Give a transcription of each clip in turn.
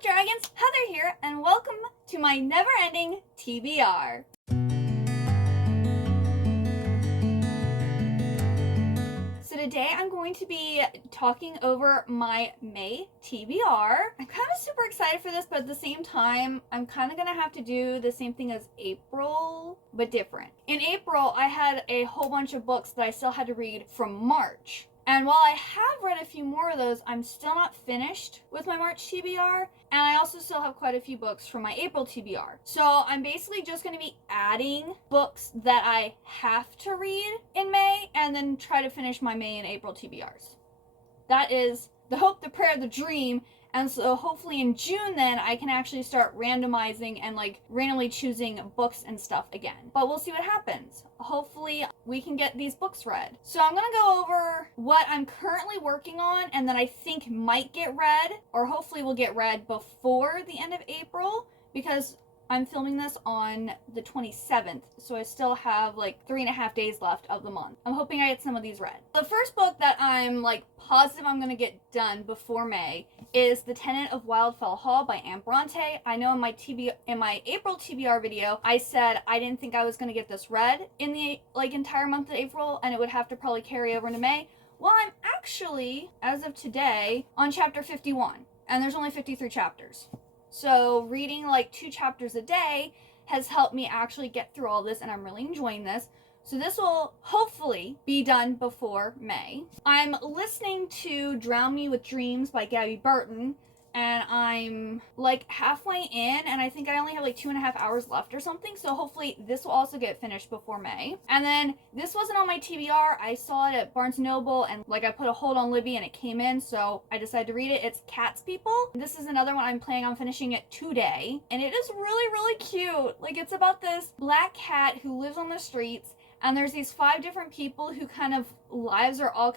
up, dragons? Heather here, and welcome to my never-ending TBR. So today I'm going to be talking over my May TBR. I'm kind of super excited for this, but at the same time, I'm kind of going to have to do the same thing as April, but different. In April, I had a whole bunch of books that I still had to read from March. And while I have read a few more of those, I'm still not finished with my March TBR, and I also still have quite a few books from my April TBR. So I'm basically just going to be adding books that I have to read in May, and then try to finish my May and April TBRs. That is the hope, the prayer, the dream. And so hopefully in June then I can actually start randomizing and randomly choosing books and stuff again. But we'll see what happens. Hopefully we can get these books read. So I'm going to go over what I'm currently working on and that I think might get read, or hopefully will get read before the end of April, because I'm filming this on the 27th, so I still have 3.5 days left of the month. I'm hoping I get some of these read. The first book that I'm positive I'm gonna get done before May is The Tenant of Wildfell Hall by Anne Bronte. I know in my April TBR video, I said I didn't think I was gonna get this read in the entire month of April, and it would have to probably carry over into May. Well, I'm actually, as of today, on chapter 51, and there's only 53 chapters. So reading 2 chapters a day has helped me actually get through all this, and I'm really enjoying this. So this will hopefully be done before May. I'm listening to Drown Me with Dreams by Gabby Burton, and I'm halfway in, and I think I only have 2.5 hours left or something, so hopefully this will also get finished before May. And then this wasn't on my TBR. I saw it at Barnes & Noble, and I put a hold on Libby and it came in, so I decided to read it. It's Cats People. This is another one I'm planning on finishing it today, and it is really, really cute. It's about this black cat who lives on the streets, and there's these 5 different people who lives are all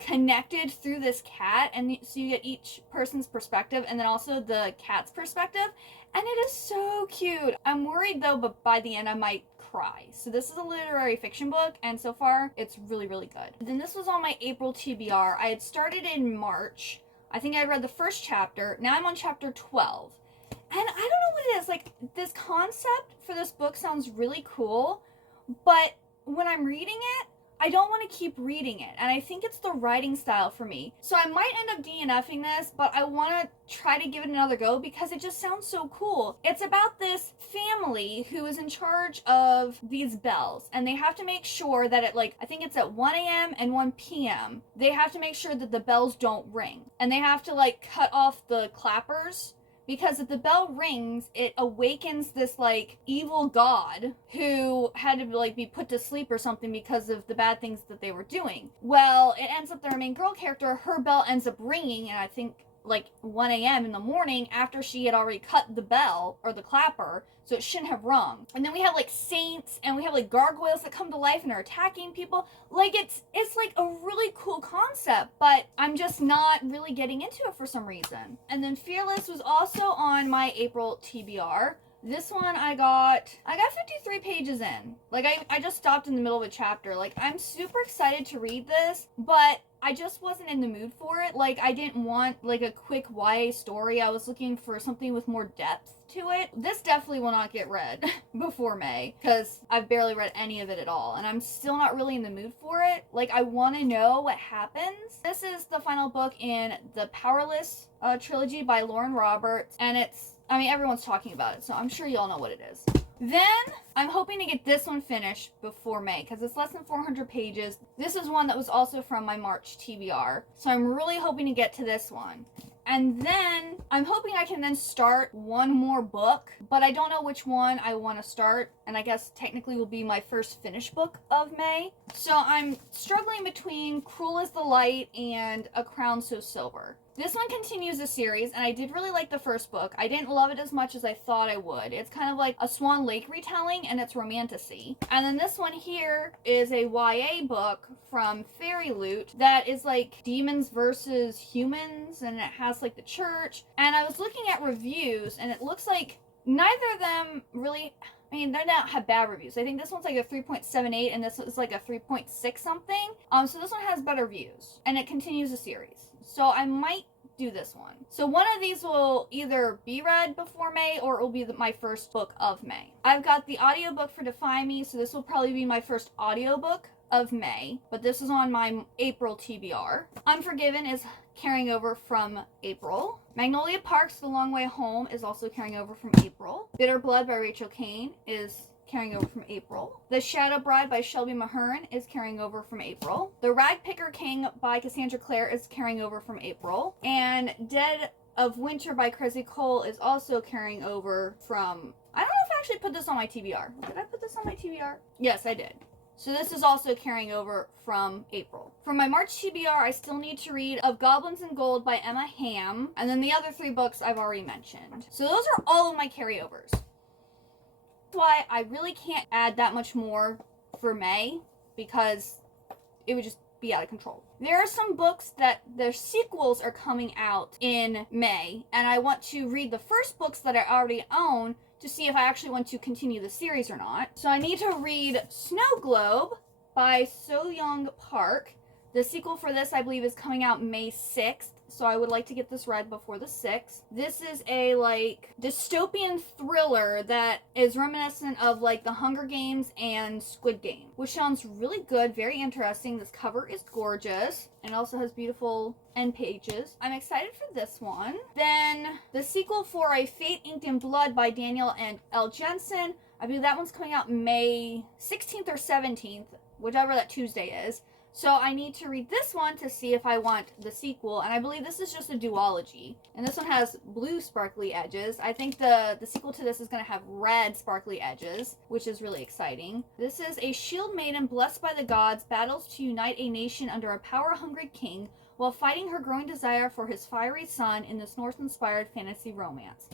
connected through this cat, and so you get each person's perspective and then also the cat's perspective, and it is so cute. I'm worried though, but by the end I might cry. So this is a literary fiction book, and so far it's really, really good. Then this was on my April TBR. I had started in March. I think I read the first chapter. Now I'm on chapter 12. And I don't know what it is. This concept for this book sounds really cool, but when I'm reading it, I don't want to keep reading it, and I think it's the writing style for me. So I might end up DNFing this, but I want to try to give it another go because it just sounds so cool. It's about this family who is in charge of these bells, and they have to make sure that I think it's at 1 a.m. and 1 p.m. they have to make sure that the bells don't ring, and they have to cut off the clappers, because if the bell rings, it awakens this evil god who had to be put to sleep or something because of the bad things that they were doing. Well, it ends up their main girl character, her bell ends up ringing, and I think 1 a.m. in the morning after she had already cut the bell or the clapper, so it shouldn't have rung. And then we have saints, and we have gargoyles that come to life and are attacking people. It's a really cool concept, but I'm just not really getting into it for some reason. And then Fearless was also on my April TBR. This one I got 53 pages in. I just stopped in the middle of a chapter. I'm super excited to read this, but I just wasn't in the mood for it. I didn't want a quick YA story. I was looking for something with more depth to it. This definitely will not get read before May, because I've barely read any of it at all, and I'm still not really in the mood for it. I want to know what happens. This is the final book in the Powerless trilogy by Lauren Roberts, and everyone's talking about it, so I'm sure you all know what it is. Then, I'm hoping to get this one finished before May, because it's less than 400 pages. This is one that was also from my March TBR, so I'm really hoping to get to this one. And then, I'm hoping I can then start one more book, but I don't know which one I want to start, and I guess technically will be my first finished book of May. So I'm struggling between Cruel is the Light and A Crown So Silver. This one continues the series, and I did really like the first book. I didn't love it as much as I thought I would. It's kind of like a Swan Lake retelling, and it's romantasy. And then this one here is a YA book from Fairy Loot that is demons versus humans, and it has the church. And I was looking at reviews, and it looks like neither of them really... they don't have bad reviews. I think this one's a 3.78 and this is a 3.6 something. So this one has better reviews, and it continues the series. So I might do this one. So one of these will either be read before May or it will be my first book of May. I've got the audiobook for Defy Me, so this will probably be my first audiobook of May, but this is on my April TBR. Unforgiven is carrying over from April. Magnolia Park's The Long Way Home is also carrying over from April. Bitter Blood by Rachel Kane is carrying over from April. The Shadow Bride by Shelby Mahern is carrying over from April. The Ragpicker King by Cassandra Clare is carrying over from April. And Dead of Winter by Crazy Cole is also carrying over from... I don't know if I actually put this on my TBR. Did I put this on my TBR? Yes, I did. So this is also carrying over from April. For my March TBR, I still need to read Of Goblins and Gold by Emma Hamm. And then the other 3 books I've already mentioned. So those are all of my carryovers. That's why I really can't add that much more for May, because it would just be out of control. There are some books that their sequels are coming out in May, and I want to read the first books that I already own to see if I actually want to continue the series or not. So I need to read Snow Globe by So Young Park. The sequel for this, I believe, is coming out May 6th, so I would like to get this read before the 6th. This is a, dystopian thriller that is reminiscent of, The Hunger Games and Squid Game, which sounds really good, very interesting. This cover is gorgeous, and also has beautiful end pages. I'm excited for this one. Then, the sequel for A Fate Inked in Blood by Daniel and L. Jensen. I believe that one's coming out May 16th or 17th, whichever that Tuesday is. So I need to read this one to see if I want the sequel, and I believe this is just a duology. And this one has blue sparkly edges. I think the sequel to this is going to have red sparkly edges, which is really exciting. This is a shield maiden blessed by the gods battles to unite a nation under a power-hungry king while fighting her growing desire for his fiery son in this Norse-inspired fantasy romance.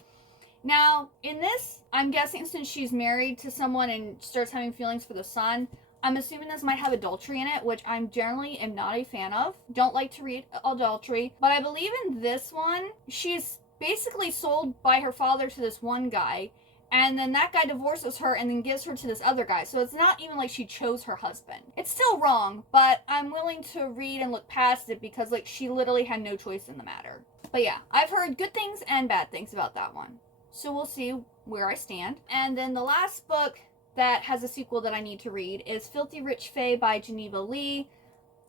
Now, in this, I'm guessing since she's married to someone and starts having feelings for the son, I'm assuming this might have adultery in it, which I generally am not a fan of. Don't like to read adultery. But I believe in this one, she's basically sold by her father to this one guy, and then that guy divorces her and then gives her to this other guy. So it's not even like she chose her husband. It's still wrong, but I'm willing to read and look past it because, she literally had no choice in the matter. But yeah, I've heard good things and bad things about that one. So we'll see where I stand. And then the last book that has a sequel that I need to read is Filthy Rich Fae by Geneva Lee.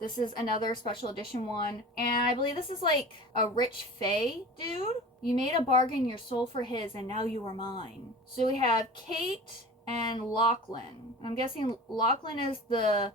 This is another special edition one. And I believe this is a rich fae dude. You made a bargain, your soul for his, and now you are mine. So we have Kate and Lachlan. I'm guessing Lachlan is the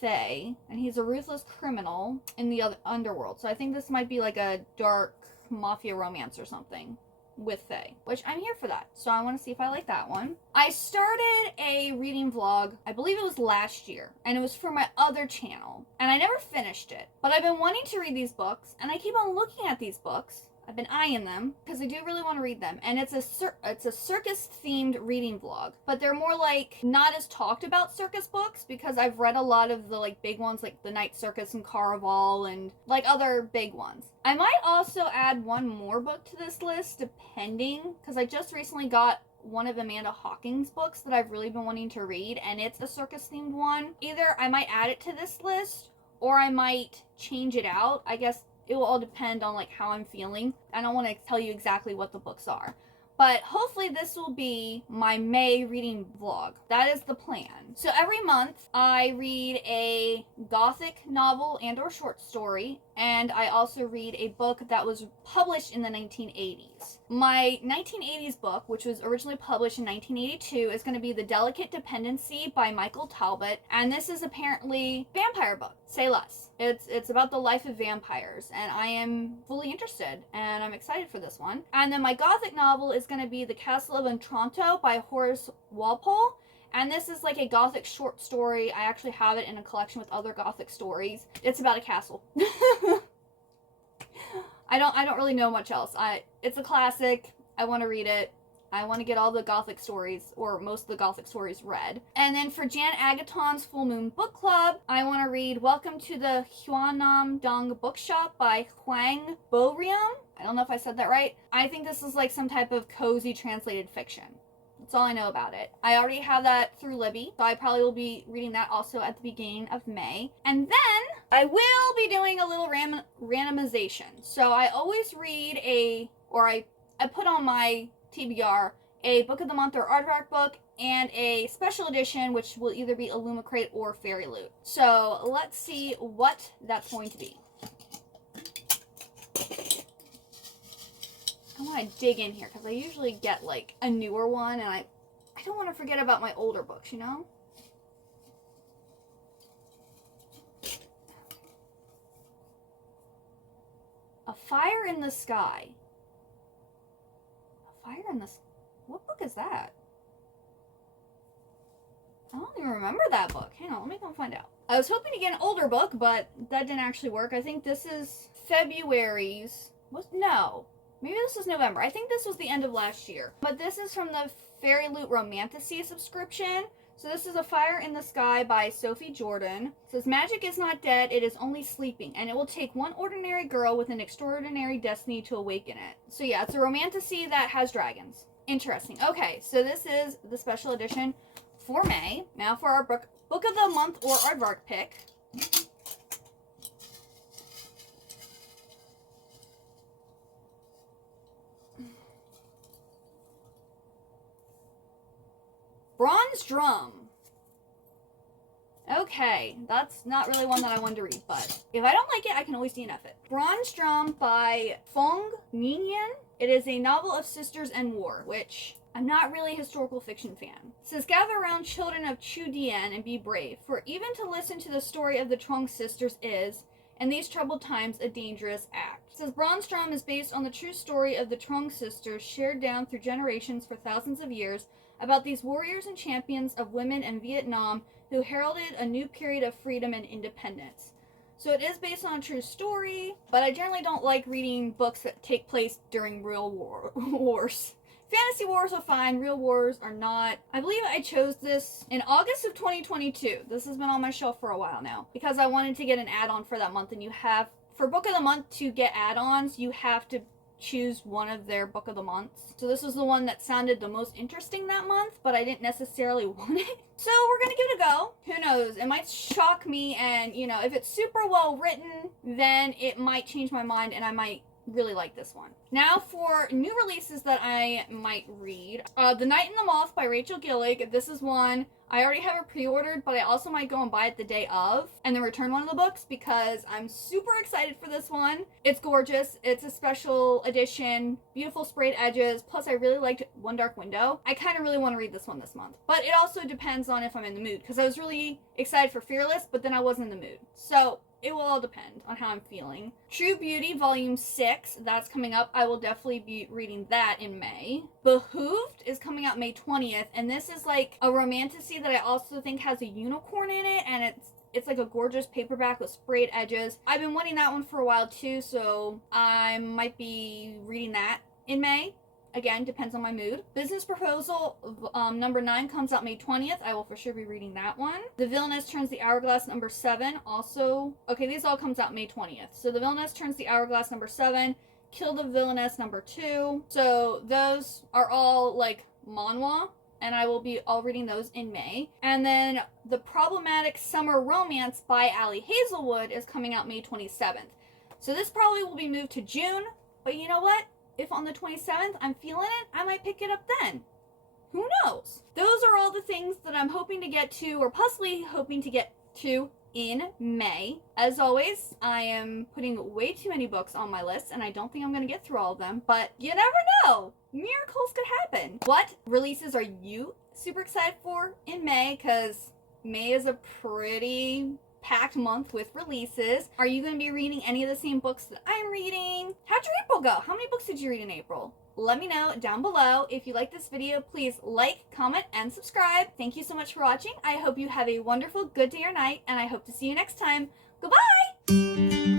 fae, and he's a ruthless criminal in the underworld. So I think this might be a dark mafia romance or something with fae, which I'm here for that. So I want to see if I like that one. I started a reading vlog, I believe it was last year, and it was for my other channel, and I never finished it. But I've been wanting to read these books, and I keep on looking at these books. I've been eyeing them because I do really want to read them, and it's a circus themed reading vlog, but they're more not as talked about circus books because I've read a lot of the big ones like The Night Circus and Caraval and other big ones. I might also add one more book to this list depending, because I just recently got one of Amanda Hawking's books that I've really been wanting to read, and it's a circus themed one. Either I might add it to this list or I might change it out. I guess it will all depend on how I'm feeling. I don't want to tell you exactly what the books are. But hopefully this will be my May reading vlog. That is the plan. So every month I read a gothic novel and or short story, and I also read a book that was published in the 1980s. My 1980s book, which was originally published in 1982, is going to be The Delicate Dependency by Michael Talbot, and this is apparently a vampire book. Say less. It's about the life of vampires, and I am fully interested, and I'm excited for this one. And then my gothic novel is going to be The Castle of Otranto by Horace Walpole, and this is a gothic short story. I actually have it in a collection with other gothic stories. It's about a castle. I don't really know much else. It's a classic. I want to read it. I want to get all the gothic stories, or most of the gothic stories, read. And then for Jan Agaton's Full Moon Book Club, I want to read Welcome to the Huannam Dong Bookshop by Huang Boryum. I don't know if I said that right. I think this is some type of cozy translated fiction. That's all I know about it. I already have that through Libby, so I probably will be reading that also at the beginning of May. And then I will be doing a little randomization. So I always read I put on my TBR a book of the month or aardvark book and a special edition, which will either be Illumicrate or Fairy Loot. So let's see what that's going to be. I want to dig in here because I usually get like a newer one, and I don't want to forget about my older books, you know? A Fire in the Sky. A Fire in the Sky? What book is that? I don't even remember that book. Hang on, let me go find out. I was hoping to get an older book, but that didn't actually work. I think this is February's. No. Maybe this was November. I think this was the end of last year. But this is from the Fairy Loot Romantasy subscription. So this is A Fire in the Sky by Sophie Jordan. It says, magic is not dead, it is only sleeping, and it will take one ordinary girl with an extraordinary destiny to awaken it. So yeah, it's a romantasy that has dragons. Interesting. Okay, so this is the special edition for May. Now for our book of the month or aardvark pick. Bronze Drum. Okay, that's not really one that I wanted to read, but if I don't like it, I can always DNF it. Bronze Drum by Fong Ningyan. It is a novel of sisters and war, which I'm not really a historical fiction fan. It says, gather around, children of Chu Dian, and be brave, for even to listen to the story of the Trong sisters is, in these troubled times, a dangerous act. It says, Bronze Drum is based on the true story of the Trong sisters, shared down through generations for thousands of years, about these warriors and champions of women in Vietnam who heralded a new period of freedom and independence. So it is based on a true story, but I generally don't like reading books that take place during real wars. Fantasy wars are fine, real wars are not. I believe I chose this in August of 2022. This has been on my shelf for a while now, because I wanted to get an add-on for that month, and you have, for Book of the Month to get add-ons, you have to choose one of their Book of the Months. So this was the one that sounded the most interesting that month, but I didn't necessarily want it. So we're gonna give it a go. Who knows? It might shock me, and you know, if it's super well written, then it might change my mind and I might really like this one. Now for new releases that I might read. The Night and the Moth by Rachel Gillig. This is one I already have it pre-ordered, but I also might go and buy it the day of and then return one of the books because I'm super excited for this one. It's gorgeous. It's a special edition, beautiful sprayed edges, plus I really liked One Dark Window. I kind of really want to read this one this month, but it also depends on if I'm in the mood, because I was really excited for Fearless, but then I wasn't in the mood. So it will all depend on how I'm feeling. True Beauty Volume 6, that's coming up. I will definitely be reading that in May. Behooved is coming out May 20th, and this is like a romantasy that I also think has a unicorn in it, and it's like a gorgeous paperback with sprayed edges. I've been wanting that one for a while too, so I might be reading that in May. Again, depends on my mood. Business Proposal number 9 comes out May 20th. I will for sure be reading that one. The Villainess Turns the Hourglass number 7 also. Okay, these all comes out May 20th. So The Villainess Turns the Hourglass number 7. Kill the Villainess number 2. So those are all like manhwa, and I will be all reading those in May. And then The Problematic Summer Romance by Ali Hazelwood is coming out May 27th. So this probably will be moved to June, but you know what? If on the 27th I'm feeling it, I might pick it up then. Who knows? Those are all the things that I'm hoping to get to, or possibly hoping to get to, in May. As always, I am putting way too many books on my list, and I don't think I'm going to get through all of them, but you never know. Miracles could happen. What releases are you super excited for in May? Because May is a pretty packed month with releases. Are you going to be reading any of the same books that I'm reading? How'd your April go? How many books did you read in April? Let me know down below. If you like this video, please like, comment, and subscribe. Thank you so much for watching. I hope you have a wonderful good day or night, and I hope to see you next time. Goodbye!